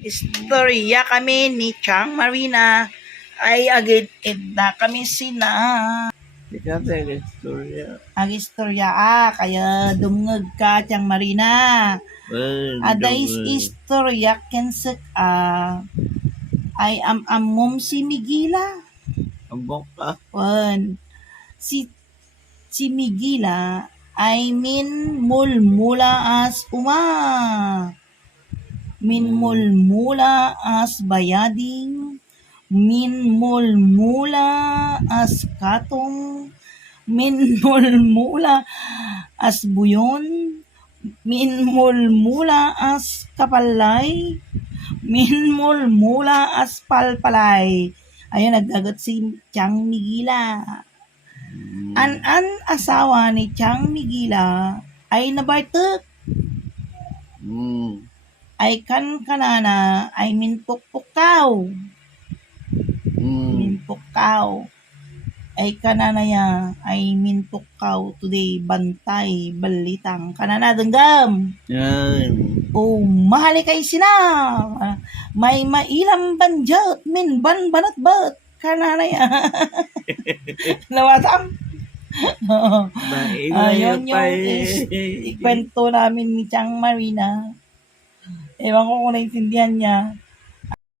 Istorya kami ni Chang Marina ay agad na kami sina. Ikaw tayo istorya. Ang istorya kaya dumngeg ka Chang Marina. Adais istorya kensek ay amom si Migila. Ambok ka. Wan si Migila ay mulmula as mulmula as bayading, mulmula as katong, mulmula as buyon, mulmula as kapalay, mulmula as palpalay. Ayun, nagdagat si Chang Migila. An asawa ni Chang Migila ay nabartek. Ay kanana ay minpukpukaw. Minpukaw. Ay kanana ya ay minpukaw today bantay balitang kanana denggam. Oh, mahali kay sina. May mailam banjat min banat bat kanana ya. Nawatam. Ayun yung ikwento namin ni Chang Marina. Ewan ko kung naintindihan niya.